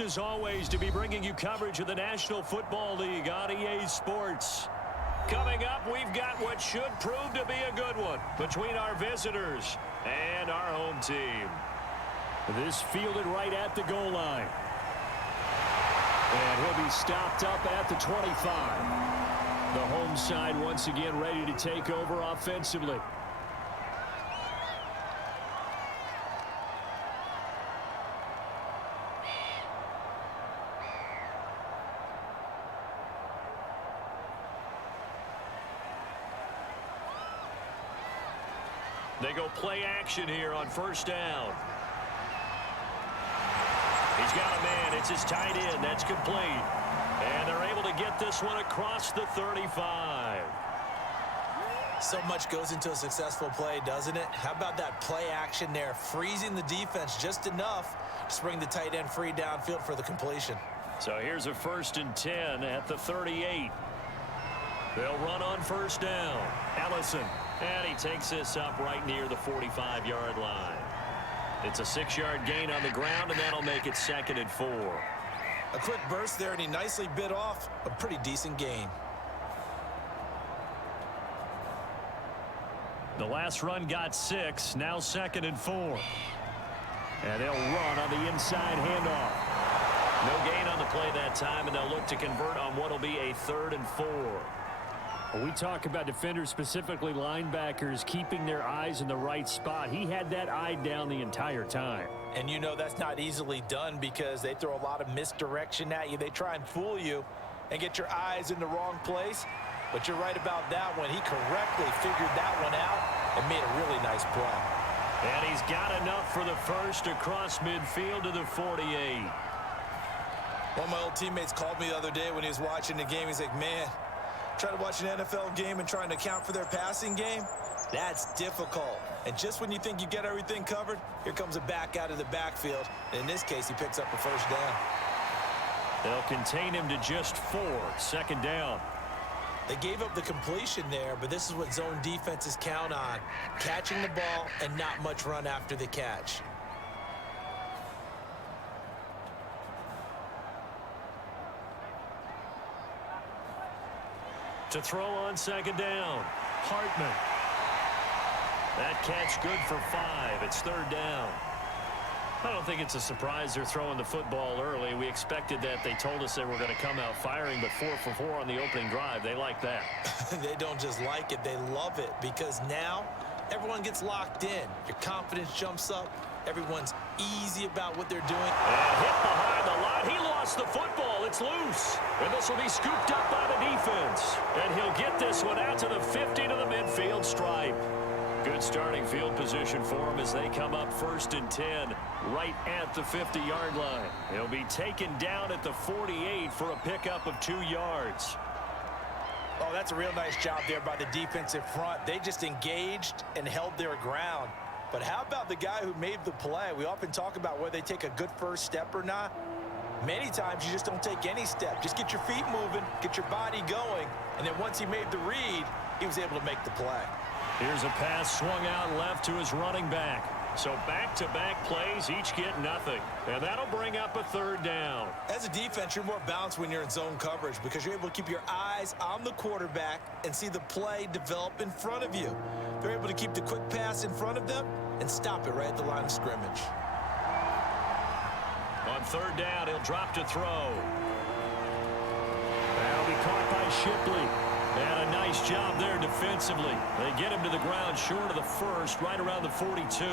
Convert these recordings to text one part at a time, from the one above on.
pleased as always to be bringing you coverage of the National Football League on EA Sports. Coming up, we've got what should prove to be a good one between our visitors and our home team. This fielded right at the goal line. And he'll be stopped up at the 25. The home side once again ready to take over offensively. They go play action here on first down. He's got a man. It's his tight end. That's complete. And they're able to get this one across the 35. So much goes into a successful play, doesn't it? How about that play action there, freezing the defense just enough to bring the tight end free downfield for the completion. So here's a 1st and 10 at the 38. They'll run on first down. Ellison. And he takes this up right near the 45-yard line. It's a 6-yard gain on the ground, and that'll make it 2nd and 4. A quick burst there, and he nicely bit off a pretty decent gain. The last run got 6, now 2nd and 4. And they'll run on the inside handoff. No gain on the play that time, and they'll look to convert on what will be a 3rd and 4. When we talk about defenders, specifically linebackers, keeping their eyes in the right spot. He had that eye down the entire time. And you know that's not easily done because they throw a lot of misdirection at you. They try and fool you and get your eyes in the wrong place. But you're right about that one. He correctly figured that one out and made a really nice play. And he's got enough for the first across midfield to the 48. One of my old teammates called me the other day when he was watching the game. He's like, man, trying to watch an NFL game and trying to account for their passing game, that's difficult. And just when you think you get everything covered, here comes a back out of the backfield. And in this case, he picks up a first down. They'll contain him to just 4, 2nd down. They gave up the completion there, but this is what zone defenses count on. Catching the ball and not much run after the catch. To throw on 2nd down, Hartman. That catch good for 5. It's 3rd down. I don't think it's a surprise they're throwing the football early. We expected that. They told us they were going to come out firing, but 4 for 4 on the opening drive. They like that. They don't just like it, they love it, because now everyone gets locked in. Your confidence jumps up. Everyone's easy about what they're doing. And hit behind the line. He lost the football. It's loose. And this will be scooped up by the defense. And he'll get this one out to the 50 to the midfield stripe. Good starting field position for him as they come up 1st and 10 right at the 50-yard line. He'll be taken down at the 48 for a pickup of 2 yards. Oh, that's a real nice job there by the defensive front. They just engaged and held their ground. But how about the guy who made the play? We often talk about whether they take a good first step or not. Many times you just don't take any step. Just get your feet moving, get your body going, and then once he made the read, he was able to make the play. Here's a pass swung out left to his running back. So back-to-back plays, each get nothing. And that'll bring up a 3rd down. As a defense, you're more balanced when you're in zone coverage because you're able to keep your eyes on the quarterback and see the play develop in front of you. They're able to keep the quick pass in front of them and stop it right at the line of scrimmage. On 3rd down, he'll drop to throw. That'll be caught by Shipley. And a nice job there defensively. They get him to the ground short of the first, right around the 42.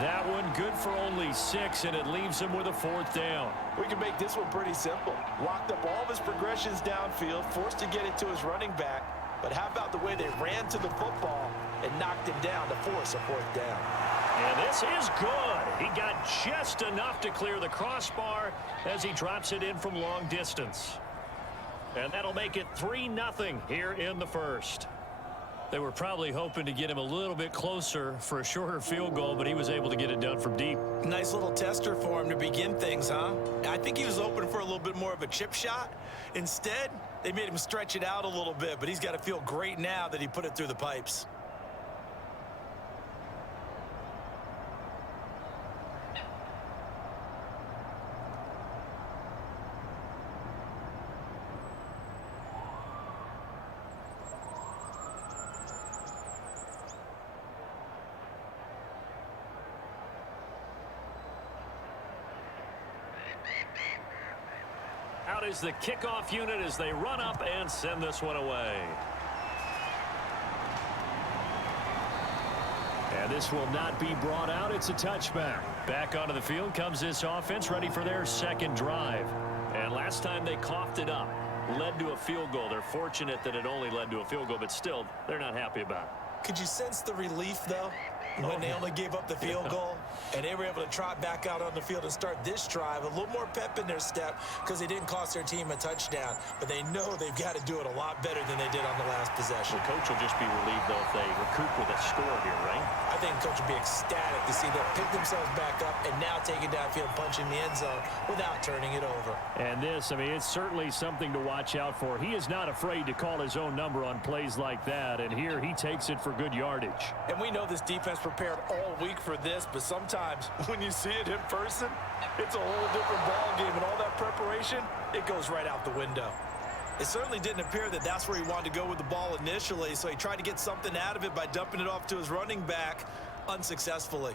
That one good for only 6, and it leaves him with a 4th down. We can make this one pretty simple. Locked up all of his progressions downfield, forced to get it to his running back. But how about the way they ran to the football and knocked him down to force a 4th down? And this is good. He got just enough to clear the crossbar as he drops it in from long distance. And that'll make it 3-0 here in the first. They were probably hoping to get him a little bit closer for a shorter field goal, but he was able to get it done from deep. Nice little tester for him to begin things, huh? I think he was hoping for a little bit more of a chip shot. Instead, they made him stretch it out a little bit, but he's got to feel great now that he put it through the pipes. Out is the kickoff unit as they run up and send this one away. And this will not be brought out. It's a touchback. Back onto the field comes this offense, ready for their second drive. And last time they coughed it up, led to a field goal. They're fortunate that it only led to a field goal, but still, they're not happy about it. Could you sense the relief, though, when they only gave up the field goal and they were able to trot back out on the field and start this drive? A little more pep in their step because they didn't cost their team a touchdown, but they know they've got to do it a lot better than they did on the last possession. The coach will just be relieved, though, if they recoup with a score here, right? I think the coach will be ecstatic to see them pick themselves back up and now take it downfield, punching the end zone without turning it over. And this, I mean, it's certainly something to watch out for. He is not afraid to call his own number on plays like that, and here he takes it for good yardage. And we know this defense prepared all week for this, but sometimes when you see it in person, it's a whole different ball game, and all that preparation, it goes right out the window. It certainly didn't appear that that's where he wanted to go with the ball initially, so he tried to get something out of it by dumping it off to his running back unsuccessfully.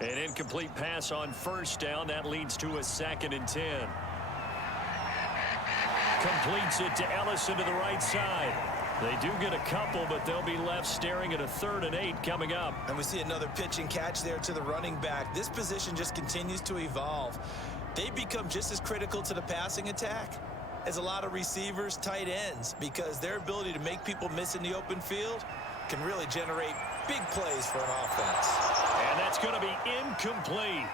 An incomplete pass on first down. That leads to a 2nd and 10. Completes it to Ellison to the right side. They do get a couple, but they'll be left staring at a 3rd and 8 coming up. And we see another pitch and catch there to the running back. This position just continues to evolve. They become just as critical to the passing attack as a lot of receivers, tight ends, because their ability to make people miss in the open field can really generate big plays for an offense. And that's going to be incomplete.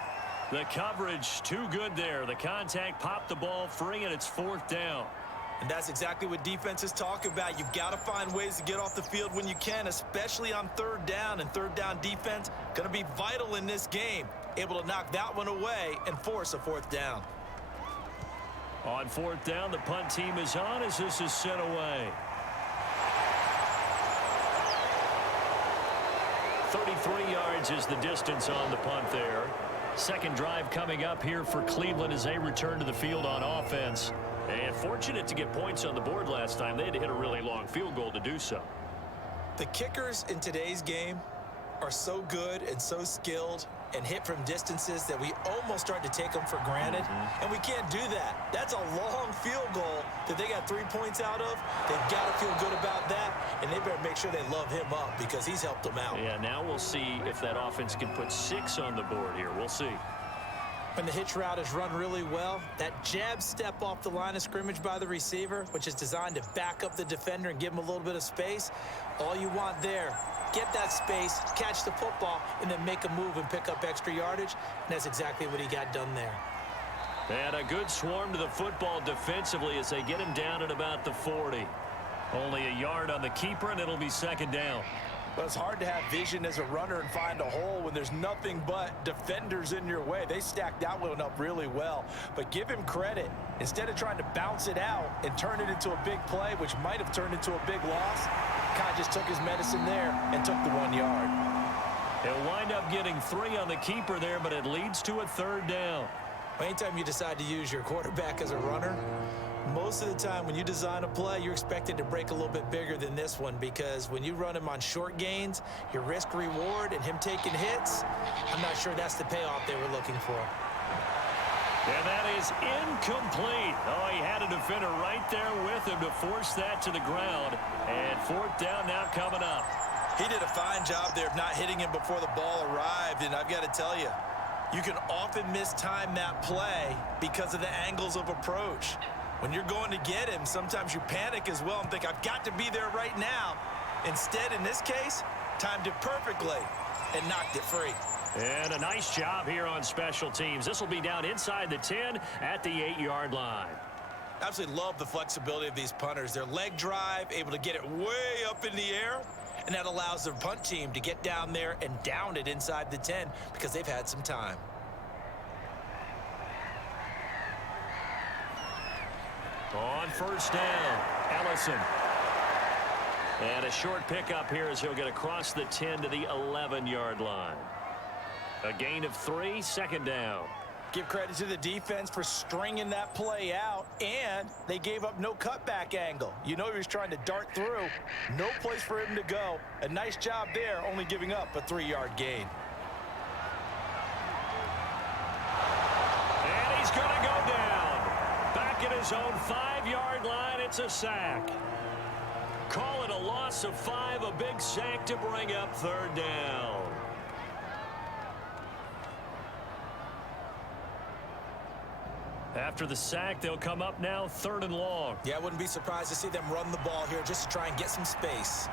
The coverage too good there. The contact popped the ball free, and it's 4th down. And that's exactly what defenses talk about. You've got to find ways to get off the field when you can, especially on 3rd down. And 3rd down defense going to be vital in this game. Able to knock that one away and force a 4th down. On 4th down, the punt team is on as this is sent away. 33 yards is the distance on the punt there. Second drive coming up here for Cleveland as they return to the field on offense. And fortunate to get points on the board last time. They had to hit a really long field goal to do so. The kickers in today's game are so good and so skilled and hit from distances that we almost start to take them for granted. And we can't do that. That's a long field goal that they got 3 points out of. They've got to feel good about that, and they better make sure they love him up because he's helped them out. Yeah, now we'll see if that offense can put 6 on the board here. We'll see. When the hitch route is run really well, that jab step off the line of scrimmage by the receiver, which is designed to back up the defender and give him a little bit of space, all you want there, get that space, catch the football, and then make a move and pick up extra yardage, and that's exactly what he got done there. And a good swarm to the football defensively as they get him down at about the 40. Only a yard on the keeper, and it'll be 2nd down. But it's hard to have vision as a runner and find a hole when there's nothing but defenders in your way. They stacked that one up really well. But give him credit. Instead of trying to bounce it out and turn it into a big play, which might have turned into a big loss, Kai just took his medicine there and took the 1 yard. He'll wind up getting 3 on the keeper there, but it leads to a 3rd down. Anytime you decide to use your quarterback as a runner, most of the time when you design a play, you're expected to break a little bit bigger than this one, because when you run him on short gains, your risk reward and him taking hits, I'm not sure that's the payoff they were looking for. And that is incomplete. Oh, he had a defender right there with him to force that to the ground. And 4th down now coming up. He did a fine job there of not hitting him before the ball arrived, and I've got to tell you, you can often mistime that play because of the angles of approach. When you're going to get him, sometimes you panic as well and think, I've got to be there right now. Instead, in this case, timed it perfectly and knocked it free. And a nice job here on special teams. This will be down inside the 10 at the 8-yard line. Absolutely love the flexibility of these punters. Their leg drive, able to get it way up in the air, and that allows their punt team to get down there and down it inside the 10 because they've had some time. On 1st down, Ellison. And a short pickup here as he'll get across the 10 to the 11-yard line. A gain of 3, 2nd down. Give credit to the defense for stringing that play out, and they gave up no cutback angle. You know he was trying to dart through. No place for him to go. A nice job there, only giving up a 3-yard gain. his own 5-yard line. It's a sack. Call it a loss of 5, a big sack to bring up 3rd down. After the sack, they'll come up now 3rd and long. Yeah, I wouldn't be surprised to see them run the ball here just to try and get some space.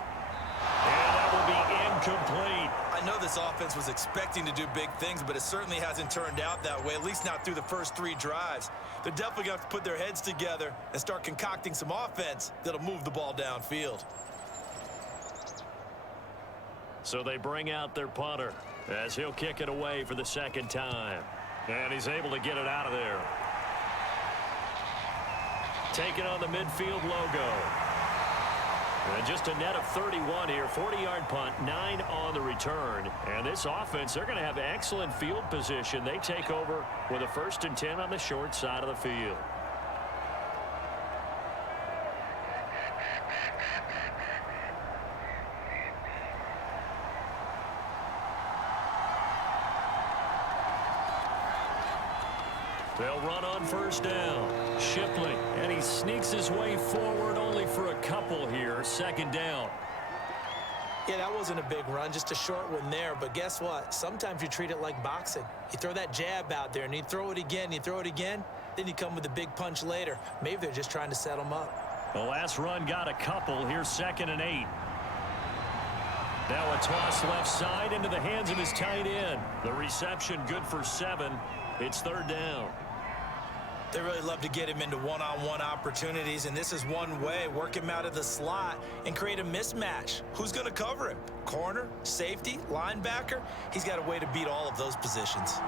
And that will be incomplete. I know this offense was expecting to do big things, but it certainly hasn't turned out that way, at least not through the first 3 drives. They're definitely going to have to put their heads together and start concocting some offense that'll move the ball downfield. So they bring out their punter as he'll kick it away for the 2nd time. And he's able to get it out of there. Taking on the midfield logo. And just a net of 31 here, 40-yard punt, 9 on the return. And this offense, they're going to have excellent field position. They take over with a 1st and 10 on the short side of the field. They'll run on 1st down. Shipley, and he sneaks his way forward only for a couple here. 2nd down. Yeah, that wasn't a big run, just a short one there. But guess what? Sometimes you treat it like boxing. You throw that jab out there, and you throw it again, then you come with a big punch later. Maybe they're just trying to set them up. The last run got a couple. Here's 2nd and 8. Now a toss left side into the hands of his tight end. The reception good for 7. It's 3rd down. They really love to get him into one-on-one opportunities, and this is one way. Work him out of the slot and create a mismatch. Who's going to cover him? Corner, safety, linebacker? He's got a way to beat all of those positions.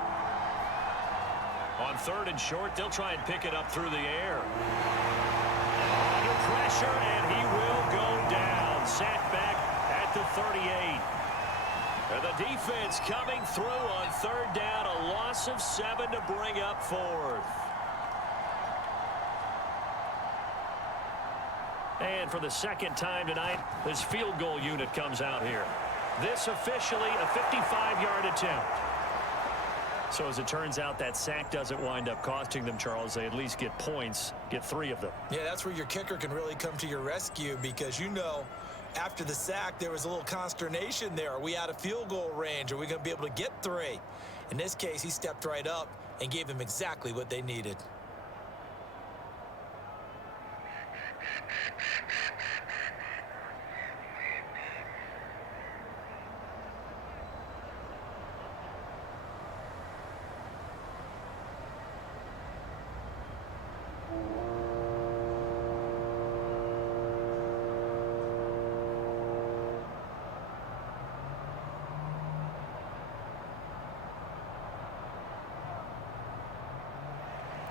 On 3rd and short, they'll try and pick it up through the air. Under pressure, and he will go down. Sacked back at the 38. And the defense coming through on 3rd down. A loss of 7 to bring up 4th. And for the 2nd time tonight, this field goal unit comes out here. This officially a 55-yard attempt. So as it turns out, that sack doesn't wind up costing them, Charles. They at least get points, get 3 of them. Yeah, that's where your kicker can really come to your rescue, because you know after the sack there was a little consternation there. Are we out of field goal range? Are we going to be able to get 3? In this case, he stepped right up and gave them exactly what they needed.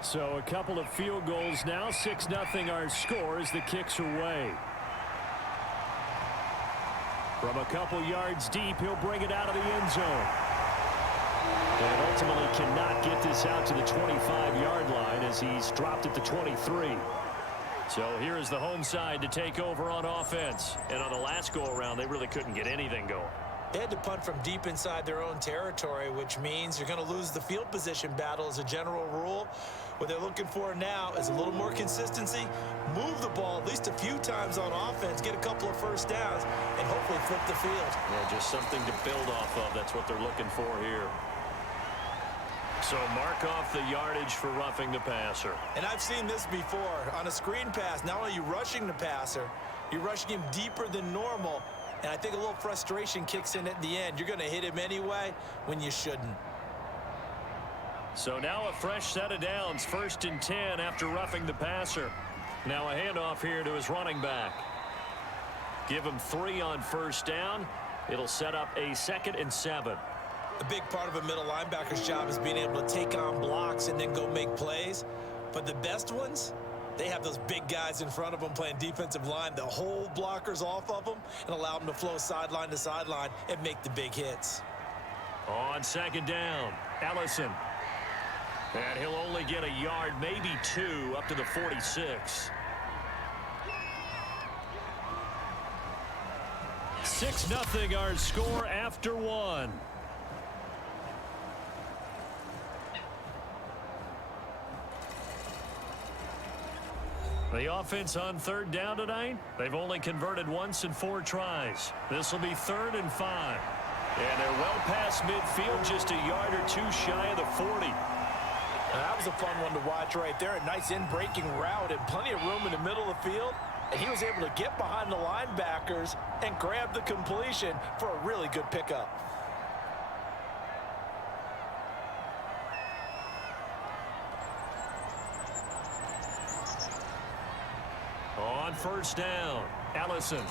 So a couple of field goals now. 6-0 our score as the kicks away. From a couple yards deep, he'll bring it out of the end zone. And ultimately cannot get this out to the 25-yard line as he's dropped at the 23. So here is the home side to take over on offense. And on the last go-around, they really couldn't get anything going. They had to punt from deep inside their own territory, which means you're going to lose the field position battle as a general rule. What they're looking for now is a little more consistency, move the ball at least a few times on offense, get a couple of 1st downs, and hopefully flip the field. Yeah, just something to build off of. That's what they're looking for here. So mark off the yardage for roughing the passer. And I've seen this before. On a screen pass, not only are you rushing the passer, you're rushing him deeper than normal. And I think a little frustration kicks in at the end. You're going to hit him anyway when you shouldn't. So now a fresh set of downs. 1st and 10 after roughing the passer. Now a handoff here to his running back. Give him 3 on 1st down. It'll set up a 2nd and 7. A big part of a middle linebacker's job is being able to take on blocks and then go make plays. But the best ones, they have those big guys in front of them playing defensive line. They'll hold blockers off of them and allow them to flow sideline to sideline and make the big hits. On 2nd down, Ellison. And he'll only get a yard, maybe 2, up to the 46. 6-0 our score after 1. The offense on third down tonight, they've only converted once in 4 tries. This will be 3rd and 5. And they're well past midfield, just a yard or 2 shy of the 40. That was a fun one to watch right there. A nice in-breaking route and plenty of room in the middle of the field. And he was able to get behind the linebackers and grab the completion for a really good pickup. On first down, Allison.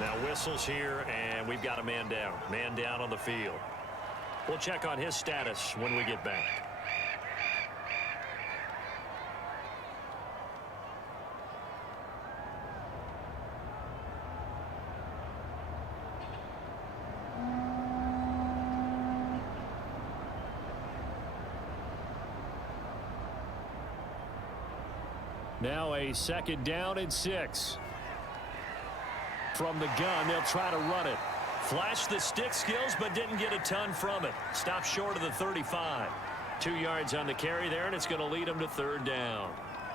Now whistles here, and we've got a man down. Man down on the field. We'll check on his status when we get back. Now a 2nd down and 6. From the gun, they'll try to run it. Flashed the stick skills, but didn't get a ton from it. Stopped short of the 35. 2 yards on the carry there, and it's going to lead them to 3rd down.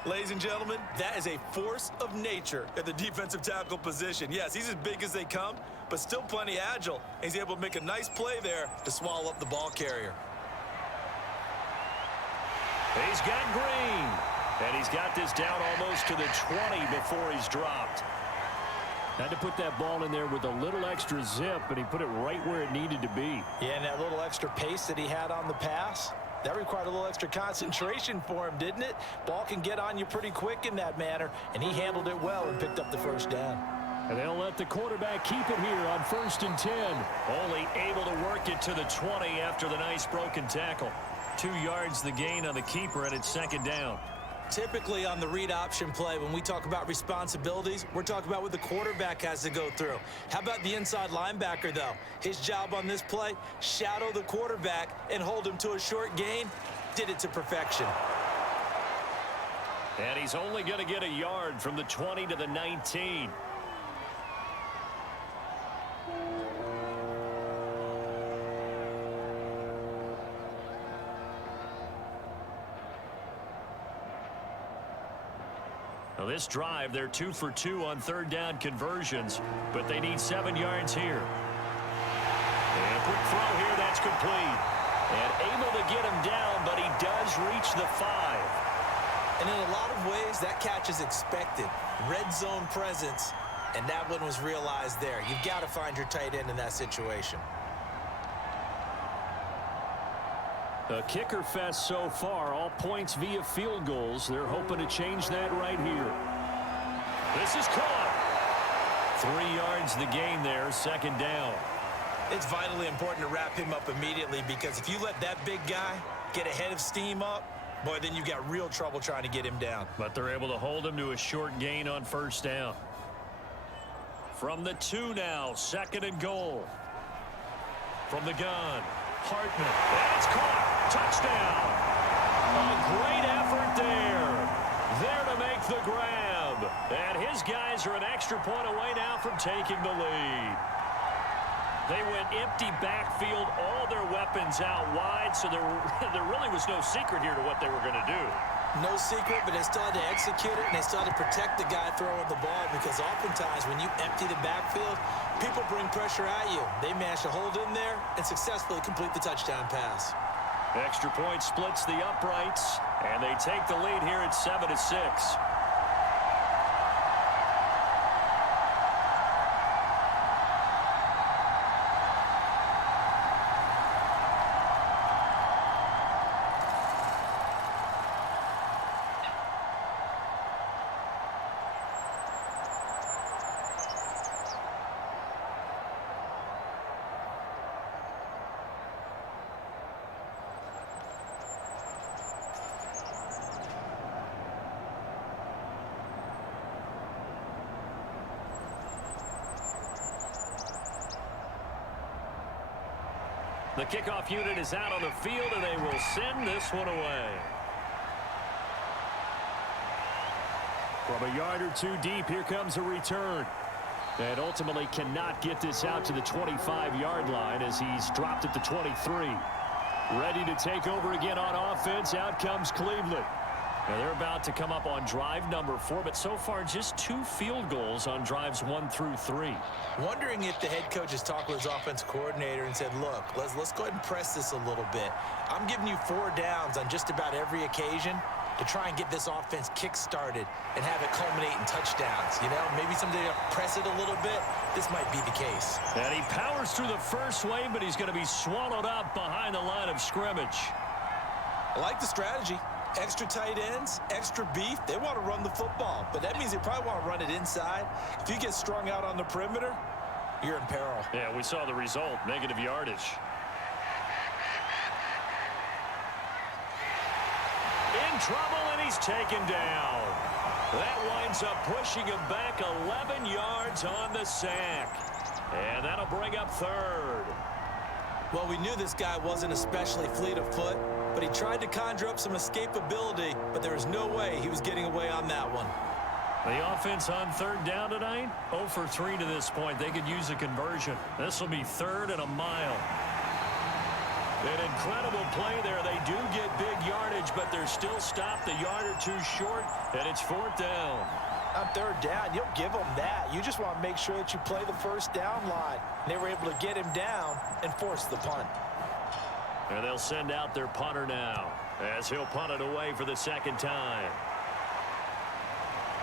Ladies and gentlemen, that is a force of nature at the defensive tackle position. Yes, he's as big as they come, but still plenty agile. He's able to make a nice play there to swallow up the ball carrier. He's got Green. And he's got this down almost to the 20 before he's dropped. Had to put that ball in there with a little extra zip, but he put it right where it needed to be. Yeah, and that little extra pace that he had on the pass, that required a little extra concentration for him, didn't it? Ball can get on you pretty quick in that manner, and he handled it well and picked up the 1st down. And they'll let the quarterback keep it here on 1st and 10. Only able to work it to the 20 after the nice broken tackle. 2 yards the gain on the keeper, and it's 2nd down. Typically on the read option play, when we talk about responsibilities, we're talking about what the quarterback has to go through. How about the inside linebacker, though? His job on this play, shadow the quarterback and hold him to a short gain. Did it to perfection. And he's only going to get a yard from the 20 to the 19. Now this drive, they're 2 for 2 on 3rd down conversions, but they need 7 yards here. And a quick throw here, that's complete. And able to get him down, but he does reach the 5. And in a lot of ways, that catch is expected. Red zone presence, and that one was realized there. You've got to find your tight end in that situation. A kicker fest so far, all points via field goals. They're hoping to change that right here. This is caught. 3 yards the gain there, 2nd down. It's vitally important to wrap him up immediately, because if you let that big guy get ahead of steam up, boy, then you got real trouble trying to get him down. But they're able to hold him to a short gain on 1st down. From the 2 now, 2nd and goal. From the gun, Hartman. That's caught. Touchdown. A great effort there. There to make the grab. And his guys are an extra point away now from taking the lead. They went empty backfield, all their weapons out wide, so there really was no secret here to what they were going to do. No secret, but they still had to execute it, and they still had to protect the guy throwing the ball, because oftentimes when you empty the backfield, people bring pressure at you. They managed to hold in there and successfully complete the touchdown pass. Extra point splits the uprights, and they take the lead here at 7-6. The kickoff unit is out on the field, and they will send this one away. From a yard or 2 deep, here comes a return. And ultimately cannot get this out to the 25-yard line as he's dropped at the 23. Ready to take over again on offense. Out comes Cleveland. Now they're about to come up on drive number 4, but so far just 2 field goals on drives 1 through 3. Wondering if the head coach has talked with his offensive coordinator and said, look, let's go ahead and press this a little bit. I'm giving you 4 downs on just about every occasion to try and get this offense kick-started and have it culminate in touchdowns. You know, maybe someday to press it a little bit. This might be the case. And he powers through the first wave, but he's going to be swallowed up behind the line of scrimmage. I like the strategy. Extra tight ends, extra beef. They want to run the football, but that means they probably want to run it inside. If you get strung out on the perimeter, you're in peril. Yeah, we saw the result, negative yardage. In trouble, and he's taken down. That winds up pushing him back 11 yards on the sack. And that'll bring up 3rd. Well, we knew this guy wasn't especially fleet of foot, but he tried to conjure up some escapability, but there was no way he was getting away on that one. The offense on 3rd down tonight, 0 for 3 to this point. They could use a conversion. This will be 3rd and a mile. An incredible play there. They do get big yardage, but they're still stopped a yard or 2 short, and it's 4th down. On 3rd down, you'll give them that. You just want to make sure that you play the first down line. They were able to get him down and force the punt. And they'll send out their punter now as he'll punt it away for the 2nd time.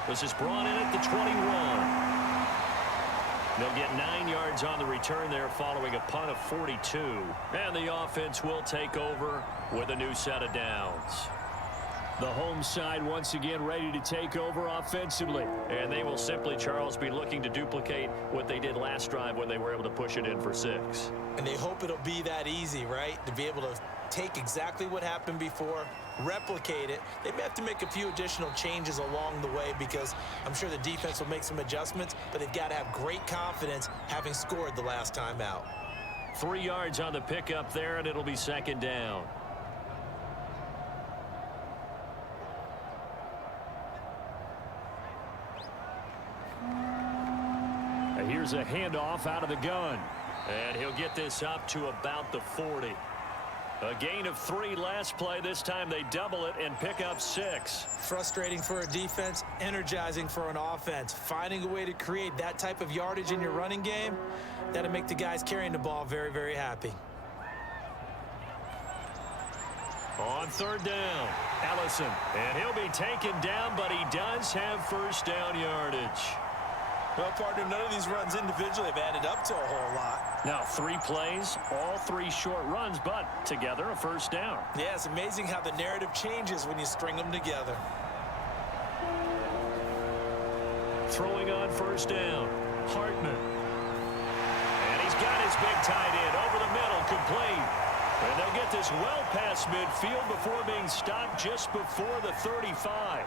This is brought in at the 21. They'll get 9 yards on the return there following a punt of 42. And the offense will take over with a new set of downs. The home side once again ready to take over offensively. And they will simply, Charles, be looking to duplicate what they did last drive when they were able to push it in for 6. And they hope it'll be that easy, right? To be able to take exactly what happened before, replicate it. They may have to make a few additional changes along the way because I'm sure the defense will make some adjustments, but they've got to have great confidence having scored the last time out. 3 yards on the pickup there, and it'll be 2nd down. Here's a handoff out of the gun. And he'll get this up to about the 40. A gain of 3 last play. This time they double it and pick up 6. Frustrating for a defense, energizing for an offense. Finding a way to create that type of yardage in your running game, that'll make the guys carrying the ball very, very happy. On 3rd down, Ellison. And he'll be taken down, but he does have first down yardage. Well, partner, none of these runs individually have added up to a whole lot. Now 3 plays, all 3 short runs, but together a first down. Yeah, it's amazing how the narrative changes when you string them together. Throwing on first down, Hartman. And he's got his big tight end over the middle, complete. And they'll get this well past midfield before being stopped just before the 35.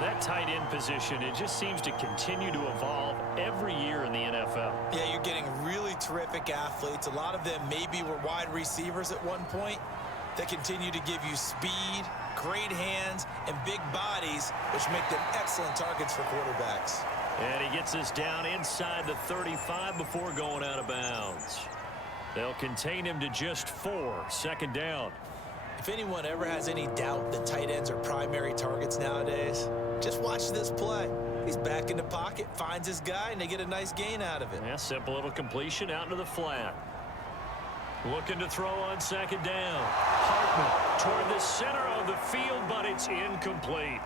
That tight end position, it just seems to continue to evolve every year in the NFL. Yeah, you're getting really terrific athletes. A lot of them maybe were wide receivers at one point. They continue to give you speed, great hands, and big bodies, which make them excellent targets for quarterbacks. And he gets us down inside the 35 before going out of bounds. They'll contain him to just 4, 2nd down. If anyone ever has any doubt that tight ends are primary targets nowadays, just watch this play. He's back in the pocket, finds his guy, and they get a nice gain out of it. Yeah, simple little completion out into the flat. Looking to throw on 2nd down. Hartman toward the center of the field, but it's incomplete.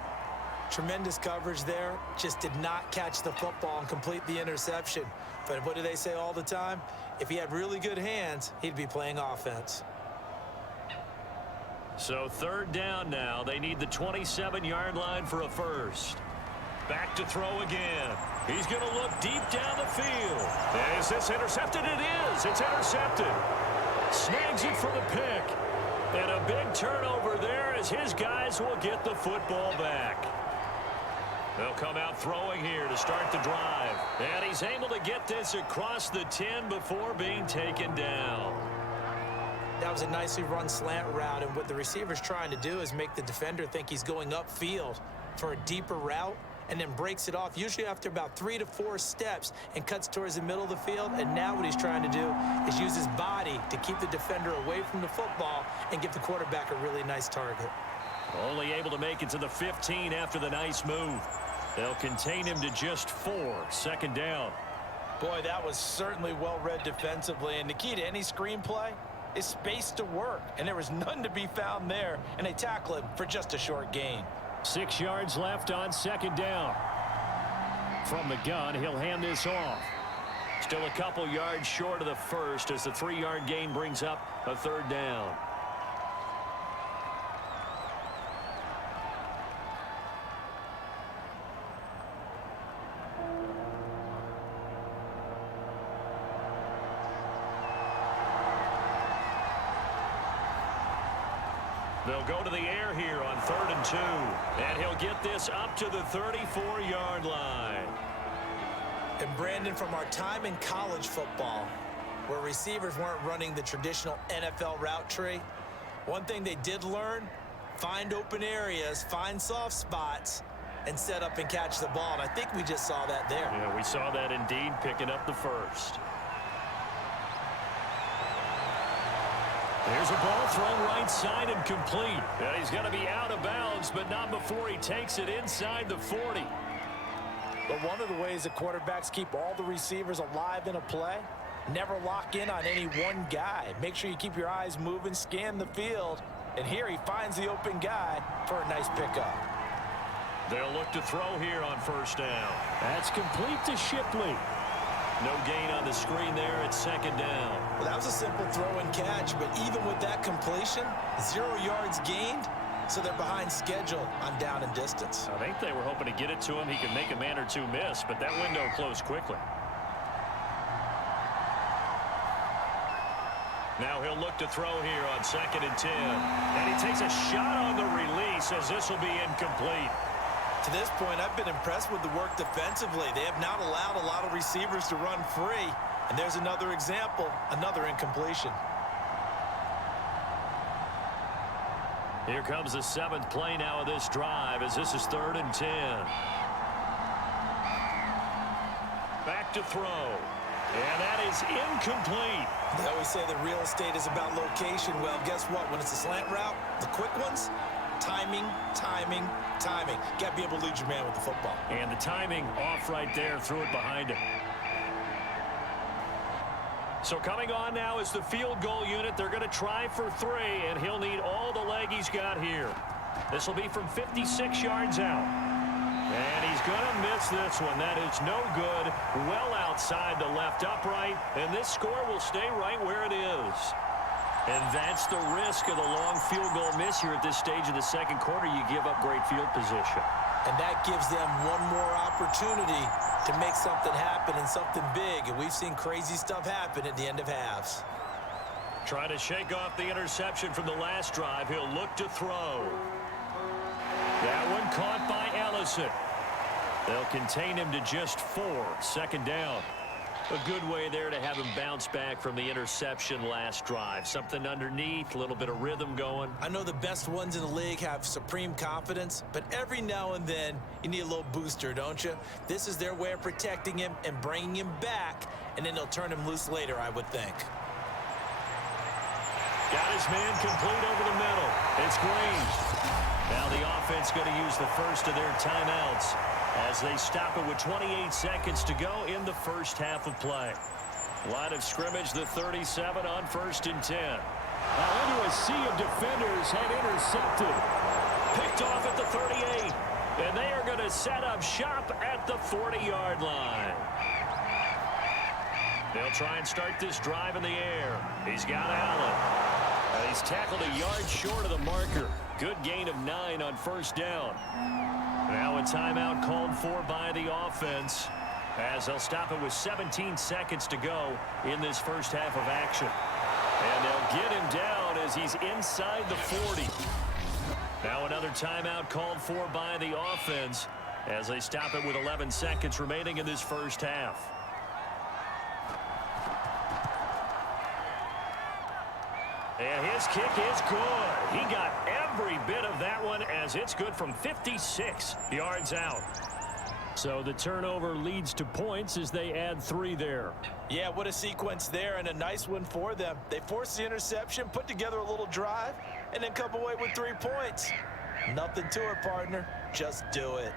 Tremendous coverage there. Just did not catch the football and complete the interception. But what do they say all the time? If he had really good hands, he'd be playing offense. So 3rd down now. They need the 27-yard line for a first. Back to throw again. He's going to look deep down the field. Is this intercepted? It is. It's intercepted. Snags it for the pick. And a big turnover there as his guys will get the football back. They'll come out throwing here to start the drive. And he's able to get this across the 10 before being taken down. That was a nicely run slant route, and what the receiver's trying to do is make the defender think he's going upfield for a deeper route and then breaks it off, usually after about 3 to 4 steps, and cuts towards the middle of the field. And now what he's trying to do is use his body to keep the defender away from the football and give the quarterback a really nice target. Only able to make it to the 15 after the nice move. They'll contain him to just 4. Second down. Boy, that was certainly well-read defensively. And the key to any screenplay is space to work. And there was none to be found there. And they tackle him for just a short gain. 6 yards left on second down. From the gun, he'll hand this off. Still a couple yards short of the first as the 3-yard gain brings up a third down. They'll go to the air here on 3rd and 2. And he'll get this up to the 34-yard line. And Brandon, from our time in college football, where receivers weren't running the traditional NFL route tree, one thing they did learn, find open areas, find soft spots, and set up and catch the ball. And I think we just saw that there. Yeah, we saw that indeed, picking up the first. There's a ball thrown right side and complete. And he's going to be out of bounds, but not before he takes it inside the 40. But one of the ways that quarterbacks keep all the receivers alive in a play, never lock in on any one guy. Make sure you keep your eyes moving, scan the field. And here he finds the open guy for a nice pickup. They'll look to throw here on first down. That's complete to Shipley. No gain on the screen there at second down. Well, that was a simple throw and catch, but even with that completion, 0 yards gained, so they're behind schedule on down and distance. I think they were hoping to get it to him. He could make a man or two miss, but that window closed quickly. Now he'll look to throw here on 2nd and 10. And he takes a shot on the release as this will be incomplete. To this point, I've been impressed with the work defensively. They have not allowed a lot of receivers to run free. And there's another example, another incompletion. Here comes the 7th play now of this drive as this is 3rd and 10. Back to throw. And that is incomplete. They always say that real estate is about location. Well, guess what? When it's a slant route, the quick ones, timing, timing, timing. Got to be able to lead your man with the football. And the timing off right there, threw it behind him. So coming on now is the field goal unit. They're going to try for 3, and he'll need all the leg he's got here. This will be from 56 yards out. And he's going to miss this one. That is no good. Well outside the left upright, and this score will stay right where it is. And that's the risk of the long field goal miss here at this stage of the second quarter. You give up great field position. And that gives them one more opportunity to make something happen and something big. And we've seen crazy stuff happen at the end of halves. Trying to shake off the interception from the last drive. He'll look to throw. That one caught by Ellison. They'll contain him to just 4. Second down. A good way there to have him bounce back from the interception last drive. Something underneath, a little bit of rhythm going. I know the best ones in the league have supreme confidence, but every now and then you need a little booster, don't you? This is their way of protecting him and bringing him back, and then they'll turn him loose later, I would think. Got his man complete over the middle. It's Green. Now the offense going to use the first of their timeouts as they stop it with 28 seconds to go in the first half of play. Line of scrimmage, the 37 on 1st and 10. Now into a sea of defenders had intercepted. Picked off at the 38. And they are going to set up shop at the 40-yard line. They'll try and start this drive in the air. He's got Allen. And he's tackled a yard short of the marker. Good gain of 9 on first down. Now a timeout called for by the offense as they'll stop it with 17 seconds to go in this first half of action. And they'll get him down as he's inside the 40. Now another timeout called for by the offense as they stop it with 11 seconds remaining in this first half. And his kick is good. He got every bit of that one as it's good from 56 yards out. So the turnover leads to points as they add 3 there. Yeah, what a sequence there, and a nice one for them. They forced the interception, put together a little drive, and then come away with 3 points. Nothing to it, partner. Just do it.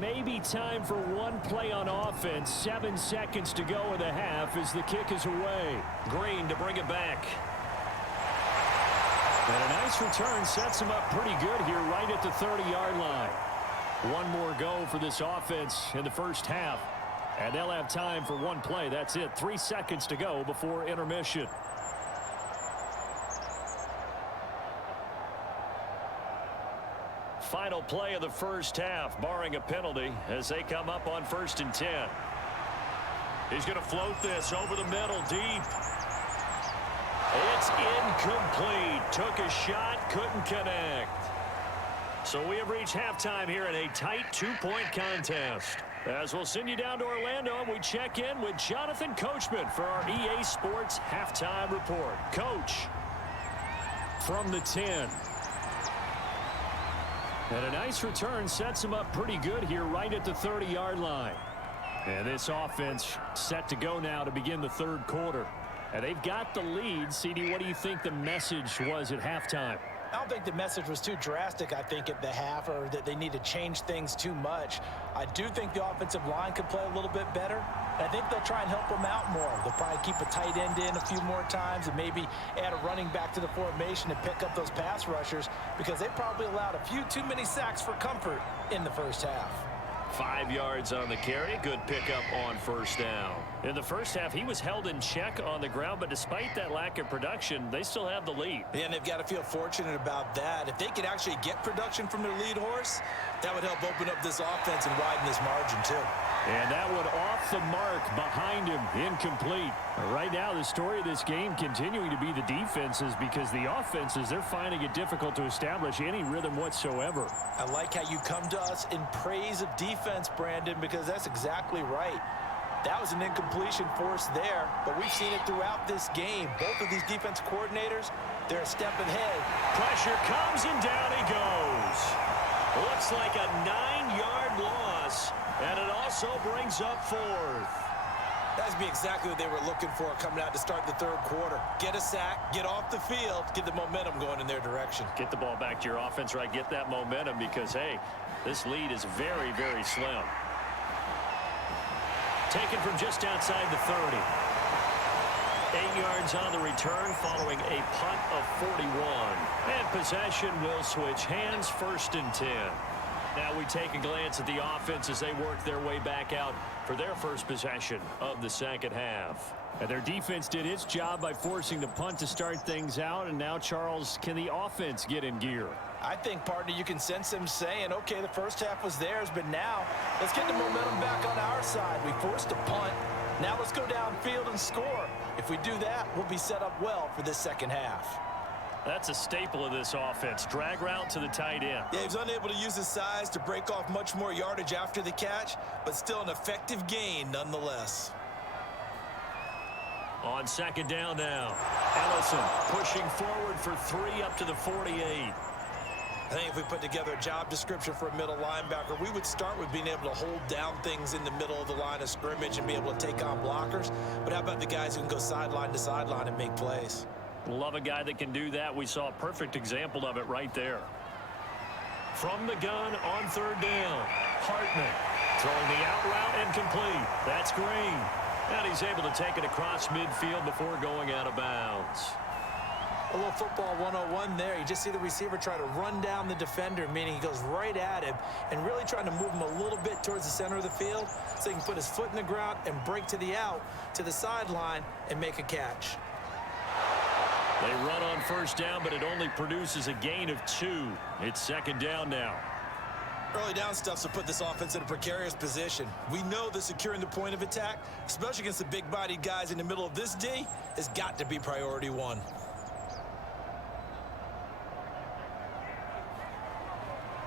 Maybe time for one play on offense. 7 seconds to go in the half as the kick is away. Green to bring it back. And a nice return sets him up pretty good here right at the 30-yard line. One more go for this offense in the first half. And they'll have time for one play. That's it. 3 seconds to go before intermission. Final play of the first half, barring a penalty, as they come up on 1st and 10. He's going to float this over the middle, deep. It's incomplete. Took a shot, couldn't connect. So we have reached halftime here in a tight 2-point contest. As we'll send you down to Orlando, we check in with Jonathan Coachman for our EA Sports Halftime Report. Coach, from the 10. And a nice return sets him up pretty good here right at the 30-yard line. And this offense set to go now to begin the third quarter. And they've got the lead. CD, what do you think the message was at halftime? I don't think the message was too drastic, I think, at the half, or that they need to change things too much. I do think the offensive line could play a little bit better. I think they'll try and help them out more. They'll probably keep a tight end in a few more times and maybe add a running back to the formation to pick up those pass rushers, because they probably allowed a few too many sacks for comfort in the first half. 5 yards on the carry. Good pickup on first down. In the first half, he was held in check on the ground, but despite that lack of production, they still have the lead. Yeah, and they've got to feel fortunate about that. If they could actually get production from their lead horse, that would help open up this offense and widen this margin too. And that one off the mark behind him, incomplete. Right now, the story of this game continuing to be the defenses, because the offenses, they're finding it difficult to establish any rhythm whatsoever. I like how you come to us in praise of defense, Brandon, because that's exactly right. That was an incompletion forced there, but we've seen it throughout this game. Both of these defense coordinators, they're a step ahead. Pressure comes and down he goes. Looks like a 9-yard loss, and it also brings up 4th. That's be exactly what they were looking for coming out to start the third quarter. Get a sack, get off the field, get the momentum going in their direction. Get the ball back to your offense, right? Get that momentum, because, hey, this lead is very, very slim. Taken from just outside the 30. 8 yards on the return following a punt of 41. And possession will switch hands, 1st and 10. Now we take a glance at the offense as they work their way back out for their first possession of the second half. And their defense did its job by forcing the punt to start things out. And now, Charles, can the offense get in gear? I think, partner, you can sense them saying, okay, the first half was theirs, but now let's get the momentum back on our side. We forced a punt. Now let's go downfield and score. If we do that, we'll be set up well for this second half. That's a staple of this offense. Drag route to the tight end. Yeah, he was unable to use his size to break off much more yardage after the catch, but still an effective gain nonetheless. On second down now, Ellison pushing forward for 3 up to the 48. I think if we put together a job description for a middle linebacker, we would start with being able to hold down things in the middle of the line of scrimmage and be able to take on blockers. But how about the guys who can go sideline to sideline and make plays? Love a guy that can do that. We saw a perfect example of it right there. From the gun on third down, Hartman throwing the out route and complete. That's Green. And he's able to take it across midfield before going out of bounds. A little football 101 there. You just see the receiver try to run down the defender, meaning he goes right at him and really trying to move him a little bit towards the center of the field so he can put his foot in the ground and break to the out, to the sideline, and make a catch. They run on first down, but it only produces a gain of 2. It's second down now. Early down stuff will put this offense in a precarious position. We know that securing the point of attack, especially against the big-bodied guys in the middle of this D, has got to be priority 1.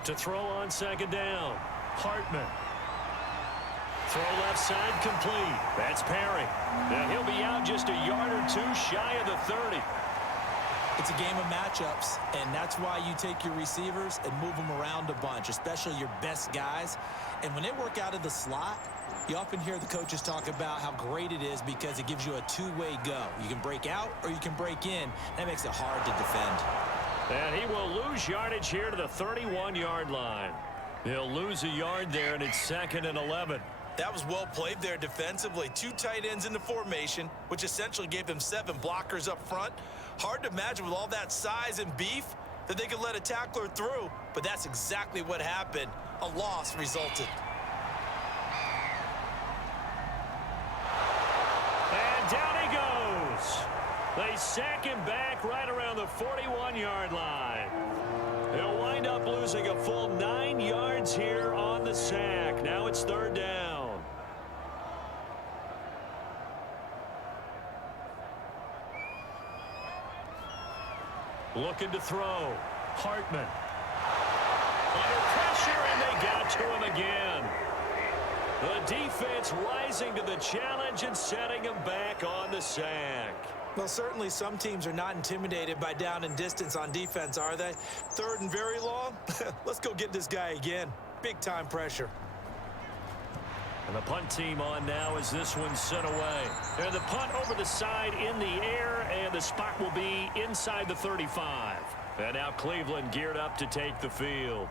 To throw on second down. Hartman. Throw left side complete. That's Perry. Now he'll be out just a yard or two shy of the 30. It's a game of matchups, and that's why you take your receivers and move them around a bunch, especially your best guys. And when they work out of the slot, you often hear the coaches talk about how great it is because it gives you a two-way go. You can break out or you can break in. That makes it hard to defend. And he will lose yardage here to the 31-yard line. He'll lose a yard there, and it's 2nd and 11. That was well played there defensively. 2 tight ends in the formation, which essentially gave them 7 blockers up front. Hard to imagine with all that size and beef that they could let a tackler through, but that's exactly what happened. A loss resulted. And down he goes. They sack him back right around the 41-yard line. He'll wind up losing a full 9 yards here on the sack. Now it's 3rd down. Looking to throw. Hartman. Under pressure, and they got to him again. The defense rising to the challenge and setting him back on the sack. Well, certainly some teams are not intimidated by down and distance on defense, are they? 3rd and very long? Let's go get this guy again. Big time pressure. And the punt team on now as this one's sent away. And the punt over the side in the air, and the spot will be inside the 35. And now Cleveland geared up to take the field.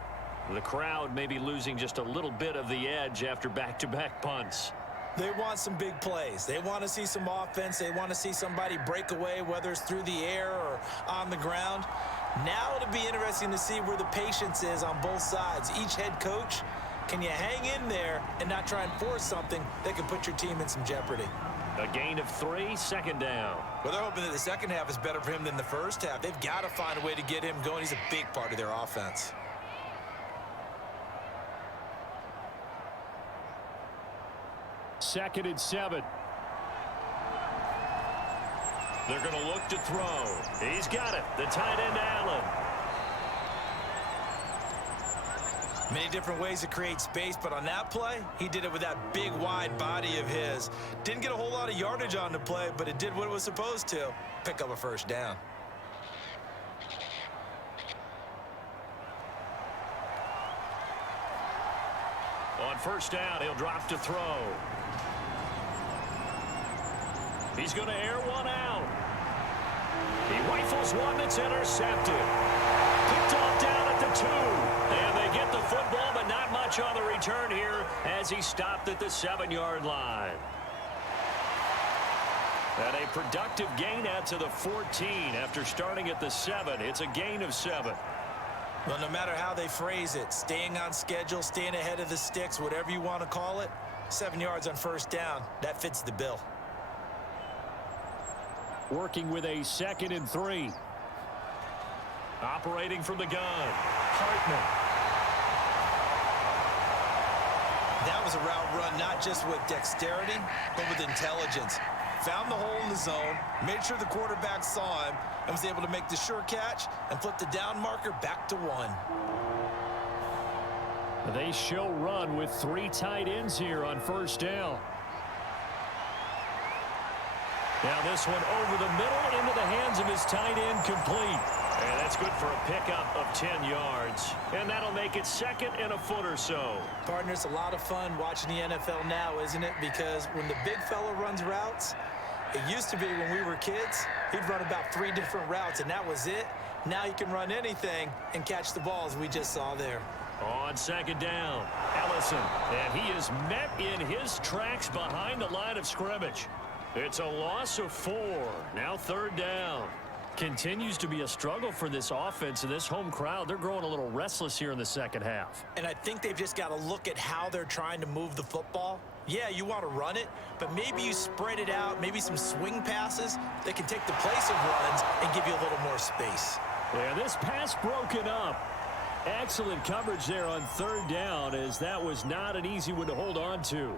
The crowd may be losing just a little bit of the edge after back-to-back punts. They want some big plays. They want to see some offense. They want to see somebody break away, whether it's through the air or on the ground. Now it'll be interesting to see where the patience is on both sides. Each head coach, can you hang in there and not try and force something that can put your team in some jeopardy? A gain of 3, 2nd down. Well, they're hoping that the second half is better for him than the first half. They've got to find a way to get him going. He's a big part of their offense. Second and 7. They're going to look to throw. He's got it. The tight end, Allen. Many different ways to create space, but on that play, he did it with that big, wide body of his. Didn't get a whole lot of yardage on the play, but it did what it was supposed to. Pick up a first down. On first down, he'll drop to throw. He's going to air one out. He rifles one that's intercepted. Picked off down at the 2. And they get the football, but not much on the return here as he stopped at the 7-yard line. And a productive gain out to the 14 after starting at the 7. It's a gain of 7. Well, no matter how they phrase it, staying on schedule, staying ahead of the sticks, whatever you want to call it, 7 yards on first down, that fits the bill. Working with a 2nd and 3. Operating from the gun. Hartman. That was a route run not just with dexterity, but with intelligence. Found the hole in the zone, made sure the quarterback saw him, and was able to make the sure catch and flip the down marker back to 1. They show run with 3 tight ends here on first down. Now this one over the middle into the hands of his tight end, complete. And that's good for a pickup of 10 yards. And that'll make it 2nd and a foot or so. Partner, it's a lot of fun watching the NFL now, isn't it? Because when the big fella runs routes, it used to be when we were kids, he'd run about 3 different routes, and that was it. Now he can run anything and catch the ball, as we just saw there. On second down, Ellison. And he is met in his tracks behind the line of scrimmage. It's a loss of 4. Now 3rd down. Continues to be a struggle for this offense and this home crowd. They're growing a little restless here in the second half. And I think they've just got to look at how they're trying to move the football. Yeah, you want to run it, but maybe you spread it out, maybe some swing passes that can take the place of runs and give you a little more space. Yeah, this pass broken up. Excellent coverage there on 3rd down, as that was not an easy one to hold on to.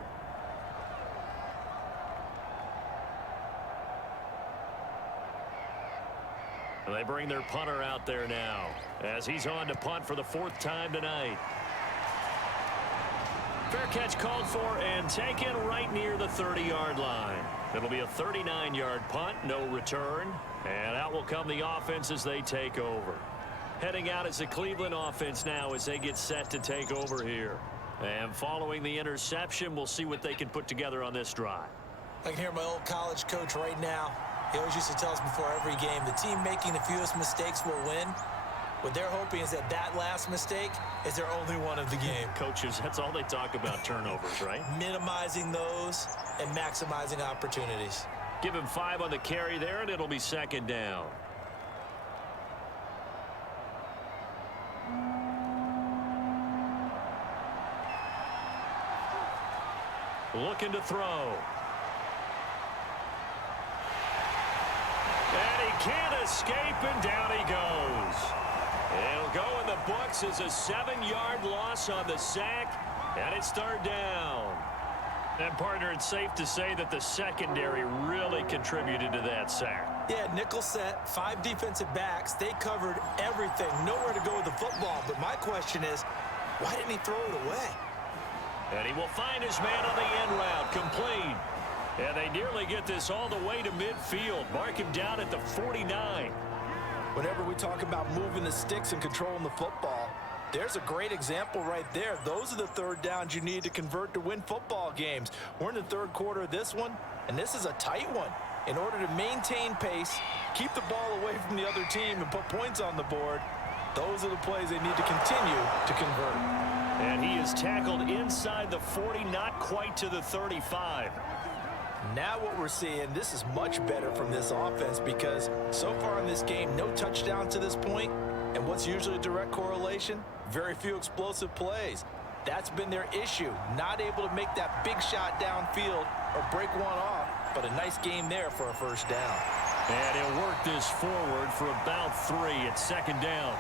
They bring their punter out there now as he's on to punt for the 4th time tonight. Fair catch called for and taken right near the 30-yard line. It'll be a 39-yard punt, no return. And out will come the offense as they take over. Heading out is the Cleveland offense now as they get set to take over here. And following the interception, we'll see what they can put together on this drive. I can hear my old college coach right now. He always used to tell us before every game, the team making the fewest mistakes will win. What they're hoping is that last mistake is their only one of the game. Coaches, that's all they talk about, turnovers, right? Minimizing those and maximizing opportunities. Give him 5 on the carry there, and it'll be 2nd down. Looking to throw. And he can't escape, and down he goes. He'll go in the books as a 7-yard loss on the sack, and it's 3rd down. And, partner, it's safe to say that the secondary really contributed to that sack. Yeah, nickel set, 5 defensive backs. They covered everything. Nowhere to go with the football. But my question is, why didn't he throw it away? And he will find his man on the end route, complete. And they nearly get this all the way to midfield. Mark him down at the 49. Whenever we talk about moving the sticks and controlling the football, there's a great example right there. Those are the 3rd downs you need to convert to win football games. We're in the 3rd quarter of this one, and this is a tight one. In order to maintain pace, keep the ball away from the other team, and put points on the board, those are the plays they need to continue to convert. And he is tackled inside the 40, not quite to the 35. Now what we're seeing, this is much better from this offense because so far in this game, no touchdown to this point. And what's usually a direct correlation? Very few explosive plays. That's been their issue. Not able to make that big shot downfield or break one off, but a nice game there for a 1st down. And he'll work this forward for about 3 at 2nd down.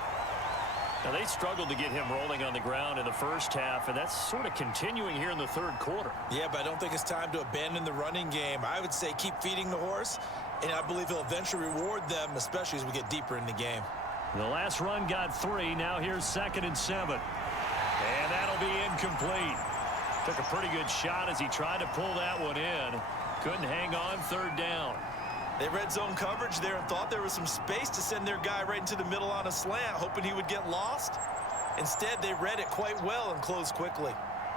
Now, they struggled to get him rolling on the ground in the 1st half, and that's sort of continuing here in the 3rd quarter. Yeah, but I don't think it's time to abandon the running game. I would say keep feeding the horse, and I believe he'll eventually reward them, especially as we get deeper in the game. The last run got 3. Now here's 2nd and 7. And that'll be incomplete. Took a pretty good shot as he tried to pull that one in. Couldn't hang on, 3rd down. They red zone coverage there and thought there was some space to send their guy right into the middle on a slant, hoping he would get lost. Instead, they read it quite well and closed quickly.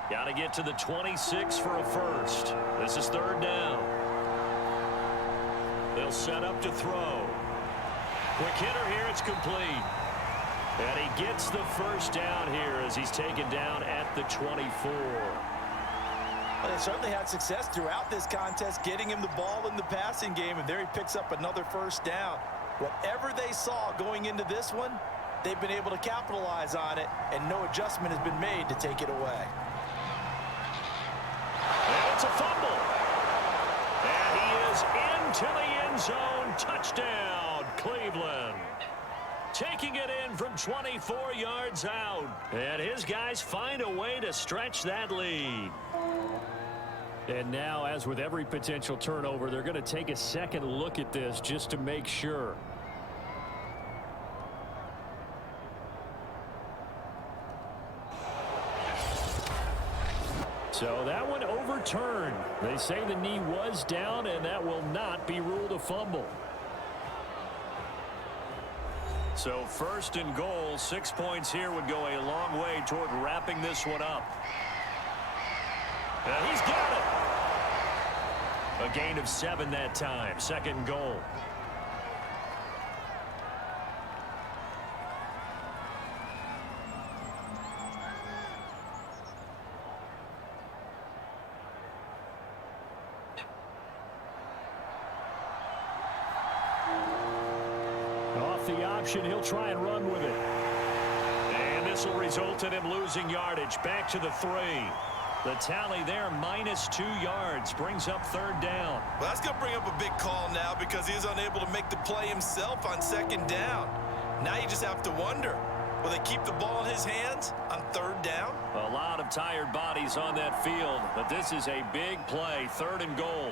Got to get to the 26 for a 1st. This is 3rd down. They'll set up to throw. Quick hitter here, it's complete. And he gets the 1st down here as he's taken down at the 24. Well, they certainly had success throughout this contest, getting him the ball in the passing game, and there he picks up another 1st down. Whatever they saw going into this one, they've been able to capitalize on it, and no adjustment has been made to take it away. And it's a fumble. And he is into the end zone. Touchdown, Cleveland. Taking it in from 24 yards out. And his guys find a way to stretch that lead. And now, as with every potential turnover, they're going to take a second look at this just to make sure. So that one overturned. They say the knee was down, and that will not be ruled a fumble. So 1st and goal, 6 points here would go a long way toward wrapping this one up. And he's got it. A gain of 7 that time. 2nd and goal. Off the option, he'll try and run with it. And this will result in him losing yardage. Back to the 3. The tally there, -2 yards, brings up 3rd down. Well, that's going to bring up a big call now because he is unable to make the play himself on 2nd down. Now you just have to wonder, will they keep the ball in his hands on 3rd down? A lot of tired bodies on that field, but this is a big play, 3rd and goal.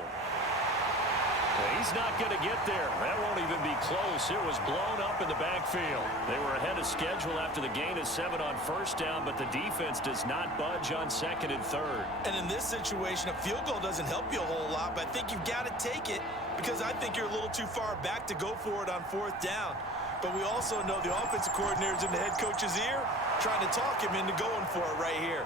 He's not going to get there. That won't even be close. It was blown up in the backfield. They were ahead of schedule after the gain of 7 on first down, but the defense does not budge on second and third. And in this situation, a field goal doesn't help you a whole lot, but I think you've got to take it because I think you're a little too far back to go for it on fourth down. But we also know the offensive coordinator's in the head coach's ear trying to talk him into going for it right here.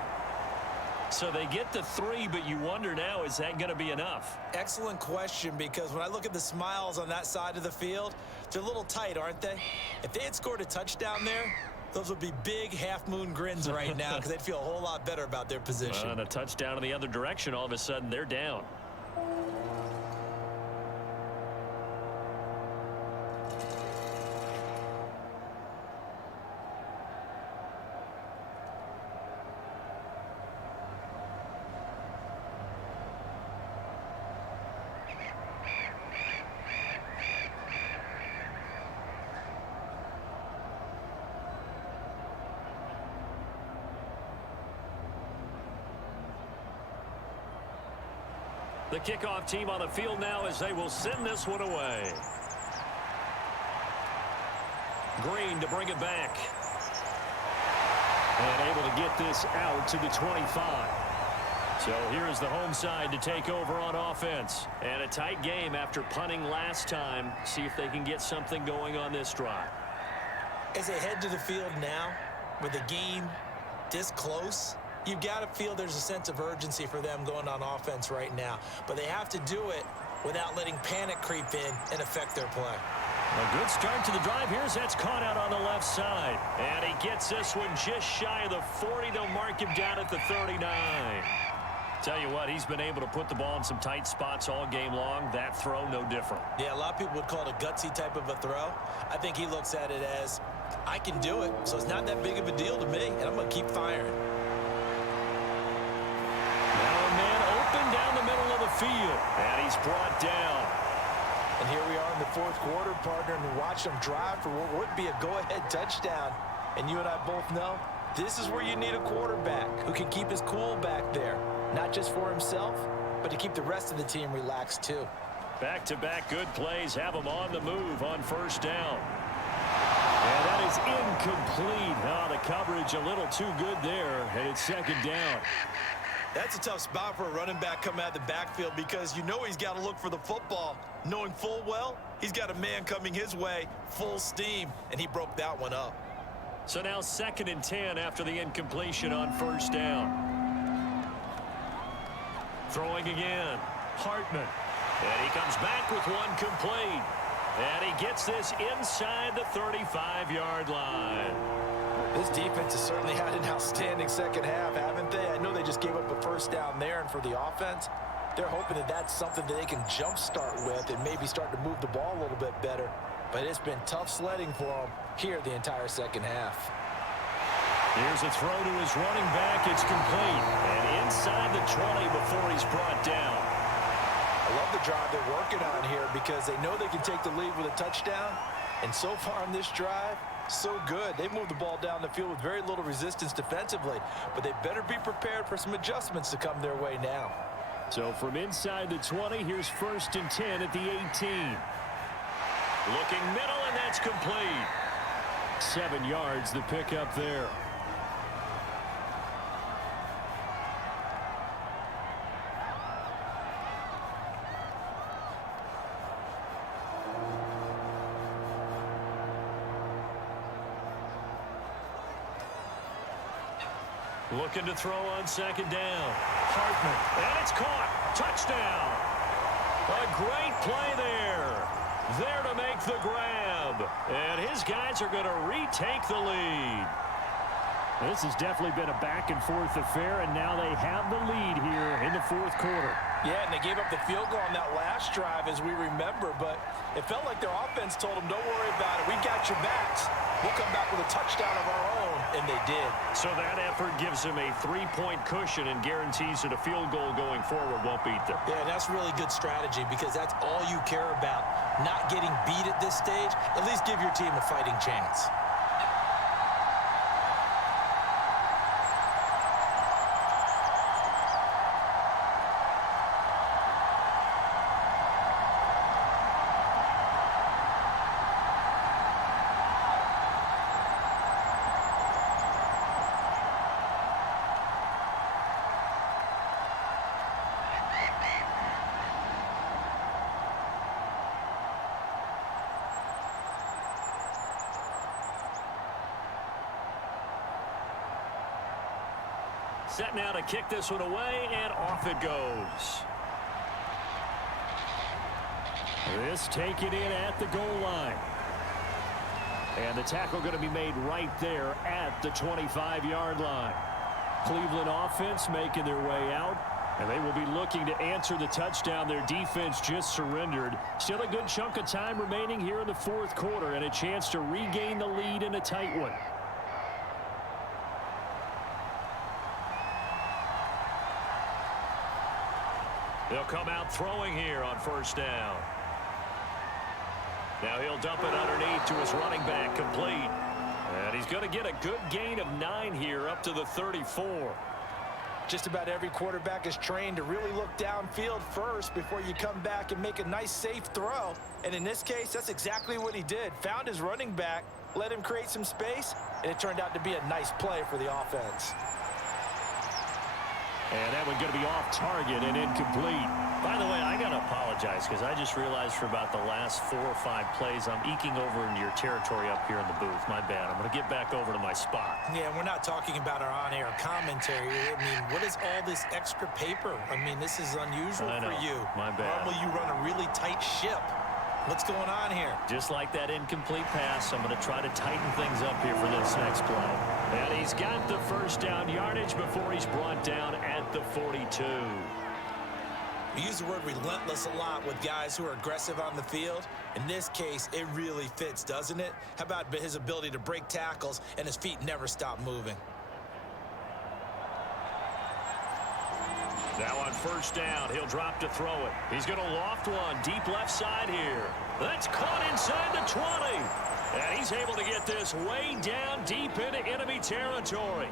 So they get the 3, but you wonder now, is that going to be enough? Excellent question, because when I look at the smiles on that side of the field, they're a little tight, aren't they? If they had scored a touchdown there, those would be big half-moon grins right now because they'd feel a whole lot better about their position. And a touchdown in the other direction, all of a sudden they're down. The kickoff team on the field now as they will send this one away. Green to bring it back. And able to get this out to the 25. So here's the home side to take over on offense. And a tight game after punting last time. See if they can get something going on this drive. As they head to the field now, with the game this close, you've got to feel there's a sense of urgency for them going on offense right now. But they have to do it without letting panic creep in and affect their play. A good start to the drive here as that's caught out on the left side. And he gets this one just shy of the 40. They'll mark him down at the 39. Tell you what, he's been able to put the ball in some tight spots all game long. That throw, no different. Yeah, a lot of people would call it a gutsy type of a throw. I think he looks at it as, I can do it, so it's not that big of a deal to me, and I'm going to keep firing. Down the middle of the field, and he's brought down. And here we are in the fourth quarter, partner, and watch them drive for what would be a go-ahead touchdown. And you and I both know this is where you need a quarterback who can keep his cool back there, not just for himself, but to keep the rest of the team relaxed too. Back-to-back good plays have him on the move on first down. And that is incomplete. Oh, the coverage a little too good there, and it's second down. That's a tough spot for a running back coming out of the backfield because you know he's got to look for the football, knowing full well he's got a man coming his way full steam, and he broke that one up. So now 2nd and 10 after the incompletion on first down. Throwing again, Hartman. And he comes back with one complete. And he gets this inside the 35-yard line. This defense has certainly had an outstanding second half, haven't they? I know they just gave up a first down there, and for the offense, they're hoping that that's something that they can jumpstart with and maybe start to move the ball a little bit better. But it's been tough sledding for them here the entire second half. Here's a throw to his running back. It's complete. And inside the 20 before he's brought down. I love the drive they're working on here because they know they can take the lead with a touchdown. And so far on this drive, so good. They've moved the ball down the field with very little resistance defensively, but they better be prepared for some adjustments to come their way now. So from inside the 20, here's 1st and 10 at the 18. Looking middle, and that's complete. 7 yards, the pickup there. Looking to throw on 2nd down. Hartman, and it's caught. Touchdown. A great play there. There to make the grab. And his guys are going to retake the lead. This has definitely been a back-and-forth affair, and now they have the lead here in the fourth quarter. Yeah, and they gave up the field goal on that last drive, as we remember, but it felt like their offense told them, don't worry about it. We got your backs. We'll come back with a touchdown of our own, and they did. So that effort gives him a 3-point cushion and guarantees that a field goal going forward won't beat them. Yeah, that's really good strategy because that's all you care about. Not getting beat at this stage, at least give your team a fighting chance. Set now to kick this one away, and off it goes. This taken in at the goal line. And the tackle going to be made right there at the 25-yard line. Cleveland offense making their way out, and they will be looking to answer the touchdown their defense just surrendered. Still a good chunk of time remaining here in the fourth quarter and a chance to regain the lead in a tight one. They'll come out throwing here on first down. Now he'll dump it underneath to his running back, complete. And he's going to get a good gain of 9 here up to the 34. Just about every quarterback is trained to really look downfield first before you come back and make a nice, safe throw. And in this case, that's exactly what he did. Found his running back, let him create some space, and it turned out to be a nice play for the offense. And that one's going to be off target and incomplete. By the way, I got to apologize because I just realized for about the last 4 or 5 plays, I'm eking over into your territory up here in the booth. My bad. I'm going to get back over to my spot. Yeah, we're not talking about our on-air commentary. I mean, what is all this extra paper? I mean, this is unusual for you. My bad. Normally you run a really tight ship. What's going on here? Just like that incomplete pass, I'm going to try to tighten things up here for this next play. And he's got the first down yardage before he's brought down at the 42. We use the word relentless a lot with guys who are aggressive on the field. In this case, it really fits, doesn't it? How about his ability to break tackles and his feet never stop moving? Now on first down, he'll drop to throw it. He's going to loft one deep left side here. That's caught inside the 20. And he's able to get this way down deep into enemy territory.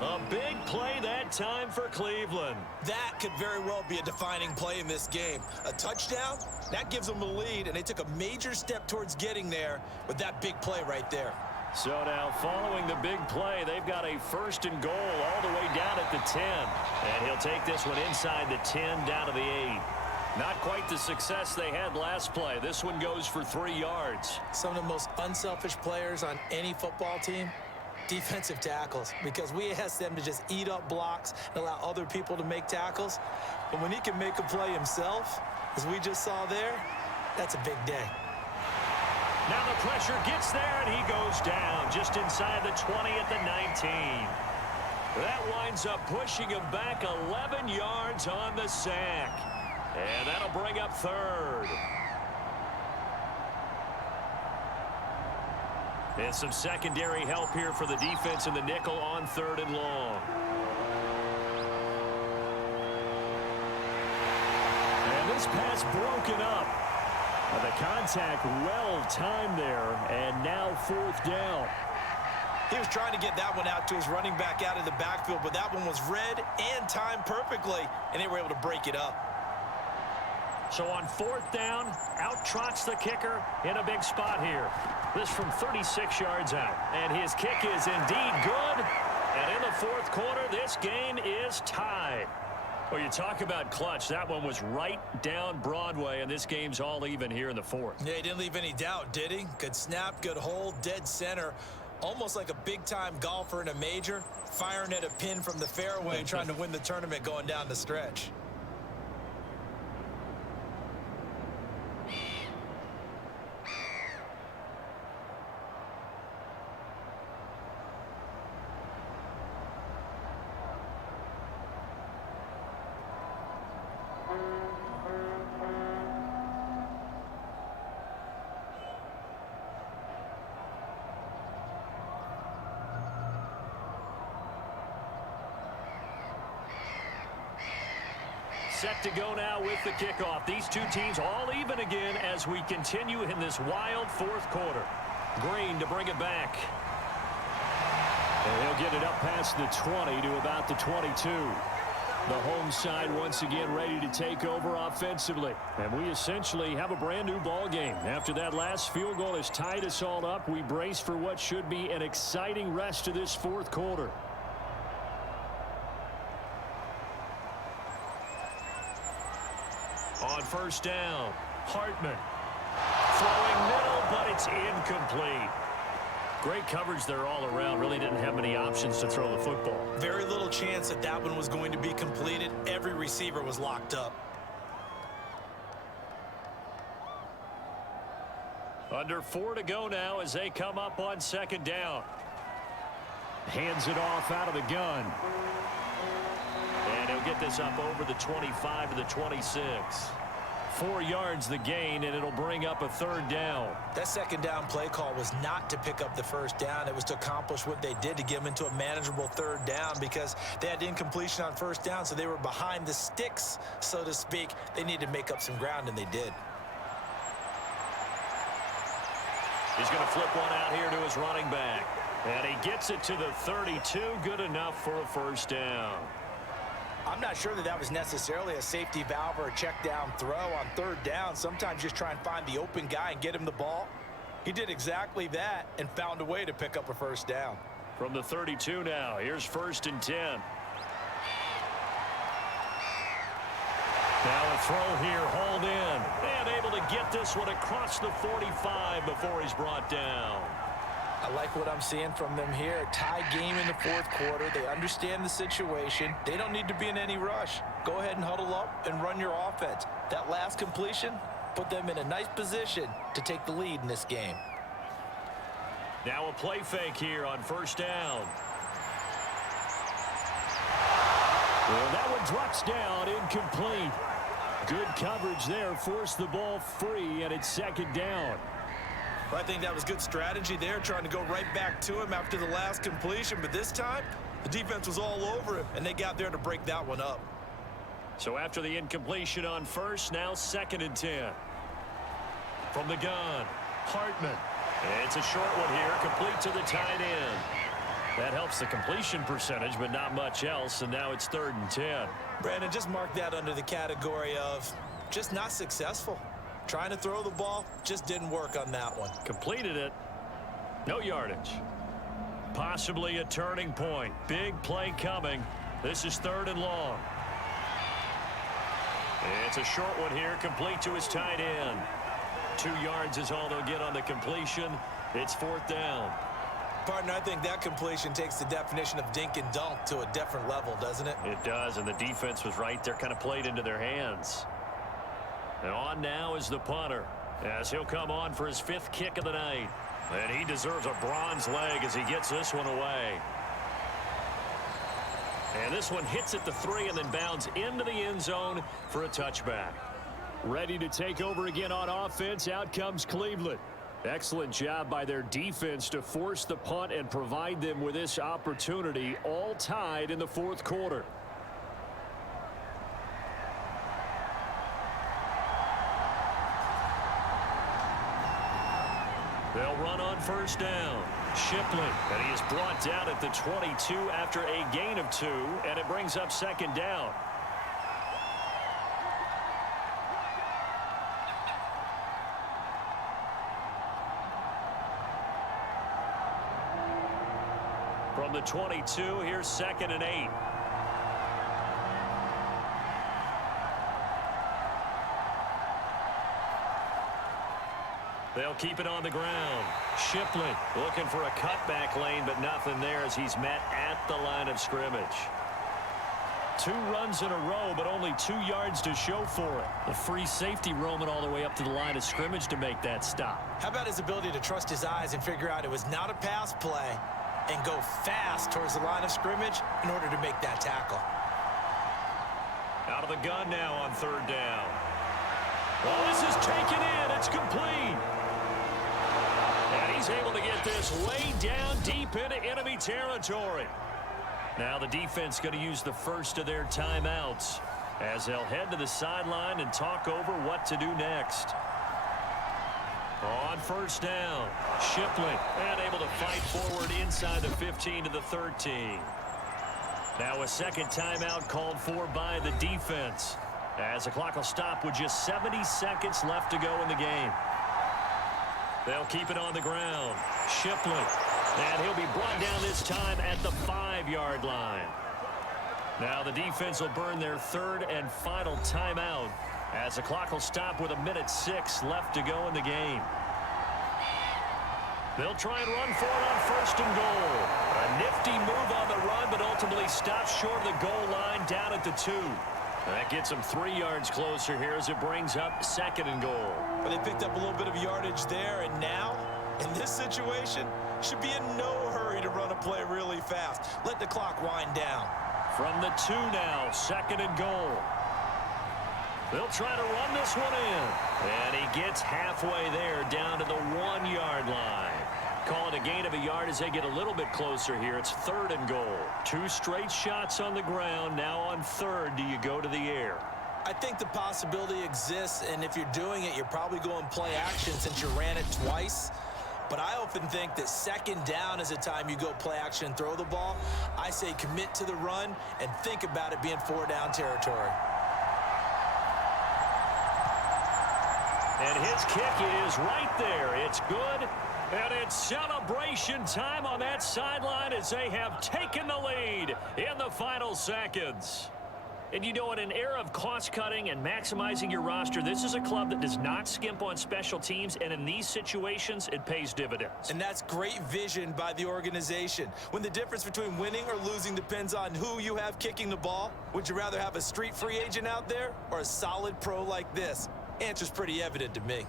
A big play that time for Cleveland. That could very well be a defining play in this game. A touchdown, that gives them the lead, and they took a major step towards getting there with that big play right there. So now following the big play, they've got a first and goal all the way down at the 10. And he'll take this one inside the 10 down to the 8. Not quite the success they had last play. This one goes for 3 yards. Some of the most unselfish players on any football team, defensive tackles, because we ask them to just eat up blocks and allow other people to make tackles. But when he can make a play himself, as we just saw there, that's a big day. Now the pressure gets there, and he goes down just inside the 20 at the 19. That winds up pushing him back 11 yards on the sack. And that'll bring up third. And some secondary help here for the defense in the nickel on 3rd and long. And this pass broken up. The contact well timed there, and now 4th down. He was trying to get that one out to his running back out of the backfield, but that one was read and timed perfectly, and they were able to break it up. So on 4th down, out trots the kicker in a big spot here. This from 36 yards out. And his kick is indeed good. And in the 4th quarter, this game is tied. Well, you talk about clutch. That one was right down Broadway, and this game's all even here in the 4th. Yeah, he didn't leave any doubt, did he? Good snap, good hold, dead center. Almost like a big-time golfer in a major, firing at a pin from the fairway, trying to win the tournament going down the stretch. Set to go now with the kickoff. These two teams all even again as we continue in this wild 4th quarter. Green to bring it back. And he'll get it up past the 20 to about the 22. The home side once again ready to take over offensively. And we essentially have a brand new ball game. After that last field goal has tied us all up, we brace for what should be an exciting rest to this 4th quarter. On first down, Hartman. Throwing middle, but it's incomplete. Great coverage there all around. Really didn't have many options to throw the football. Very little chance that that one was going to be completed. Every receiver was locked up. Under 4 to go now as they come up on second down. Hands it off out of the gun. And he'll get this up over the 25 to the 26. 4 yards the gain, and it'll bring up a third down. That second down play call was not to pick up the first down. It was to accomplish what they did, to get them into a manageable third down, because they had incompletion on first down, so they were behind the sticks, so to speak. They needed to make up some ground, and they did. He's going to flip one out here to his running back. And he gets it to the 32. Good enough for a first down. I'm not sure that that was necessarily a safety valve or a check down throw on third down. Sometimes just try and find the open guy and get him the ball. He did exactly that and found a way to pick up a first down. From the 32 now, here's 1st and 10. Now a throw here, hauled in, and able to get this one across the 45 before he's brought down. I like what I'm seeing from them here. A tie game in the fourth quarter. They understand the situation. They don't need to be in any rush. Go ahead and huddle up and run your offense. That last completion put them in a nice position to take the lead in this game. Now a play fake here on first down. Well, that one drops down, incomplete. Good coverage there, forced the ball free, and it's second down. I think that was good strategy there, trying to go right back to him after the last completion. But this time, the defense was all over him, and they got there to break that one up. So after the incompletion on first, now 2nd and 10. From the gun, Hartman. It's a short one here, complete to the tight end. That helps the completion percentage, but not much else, and now it's 3rd and 10. Brandon, just mark that under the category of just not successful. Trying to throw the ball, just didn't work on that one. Completed it. No yardage. Possibly a turning point. Big play coming. This is 3rd and long. It's a short one here, complete to his tight end. 2 yards is all they'll get on the completion. It's 4th down. Partner, I think that completion takes the definition of dink and dunk to a different level, doesn't it? It does, and the defense was right there, kind of played into their hands. And on now is the punter, as he'll come on for his 5th kick of the night. And he deserves a bronze leg as he gets this one away. And this one hits at the 3 and then bounds into the end zone for a touchback. Ready to take over again on offense, out comes Cleveland. Excellent job by their defense to force the punt and provide them with this opportunity, all tied in the 4th quarter. They'll run on first down. Shipley, and he is brought down at the 22 after a gain of 2, and it brings up 2nd down. From the 22, here's 2nd and 8. They'll keep it on the ground. Shipley looking for a cutback lane, but nothing there as he's met at the line of scrimmage. 2 runs in a row, but only 2 yards to show for it. The free safety roaming all the way up to the line of scrimmage to make that stop. How about his ability to trust his eyes and figure out it was not a pass play and go fast towards the line of scrimmage in order to make that tackle. Out of the gun now on 3rd down. Well, this is taken in. It's complete. And he's able to get this way down deep into enemy territory. Now the defense going to use the first of their timeouts as they'll head to the sideline and talk over what to do next. On first down, Shipley, and able to fight forward inside the 15 to the 13. Now a 2nd timeout called for by the defense, as the clock will stop with just 70 seconds left to go in the game. They'll keep it on the ground. Shipley, and he'll be brought down this time at the 5-yard line. Now the defense will burn their 3rd and final timeout, as the clock will stop with 1:06 left to go in the game. They'll try and run for it on 1st and goal. A nifty move on the run, but ultimately stops short of the goal line down at the 2. That gets them 3 yards closer here as it brings up 2nd and goal. But they picked up a little bit of yardage there, and now, in this situation, should be in no hurry to run a play really fast. Let the clock wind down. From the 2 now, 2nd and goal. They'll try to run this one in. And he gets halfway there down to the 1-yard line. Call it a gain of a yard as they get a little bit closer here. It's 3rd and goal. 2 straight shots on the ground. Now on 3rd, do you go to the air? I think the possibility exists, and if you're doing it, you're probably going play action since you ran it twice. But I often think that 2nd down is a time you go play action and throw the ball. I say commit to the run and think about it being 4-down territory. And his kick is right there. It's good. And it's celebration time on that sideline as they have taken the lead in the final seconds. And you know, in an era of cost-cutting and maximizing your roster, this is a club that does not skimp on special teams, and in these situations, it pays dividends. And that's great vision by the organization. When the difference between winning or losing depends on who you have kicking the ball, would you rather have a street free agent out there or a solid pro like this? Answer's pretty evident to me.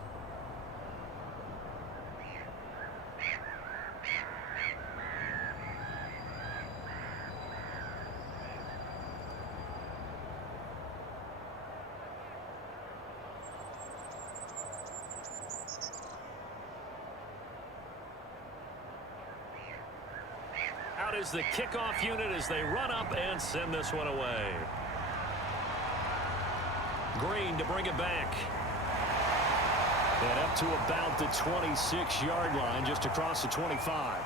Out is the kickoff unit as they run up and send this one away. Green to bring it back. And up to about the 26-yard line, just across the 25.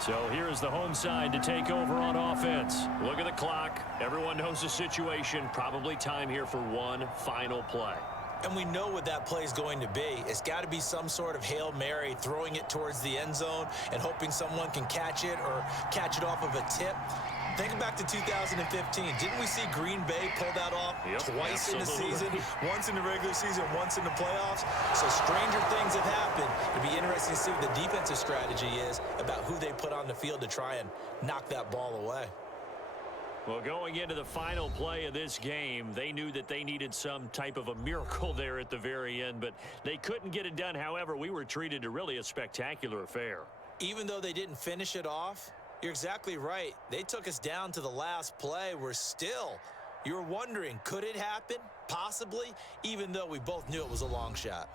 So here's the home side to take over on offense. Look at the clock. Everyone knows the situation. Probably time here for one final play. And we know what that play is going to be. It's got to be some sort of Hail Mary, throwing it towards the end zone and hoping someone can catch it or catch it off of a tip. Think back to 2015. Didn't we see Green Bay pull that off twice in the season? Once in the regular season, once in the playoffs. So stranger things have happened. It'll be interesting to see what the defensive strategy is about who they put on the field to try and knock that ball away. Well, going into the final play of this game, they knew that they needed some type of a miracle there at the very end, but they couldn't get it done. However, we were treated to really a spectacular affair. Even though they didn't finish it off, you're exactly right. They took us down to the last play. You're wondering, could it happen? Possibly, even though we both knew it was a long shot.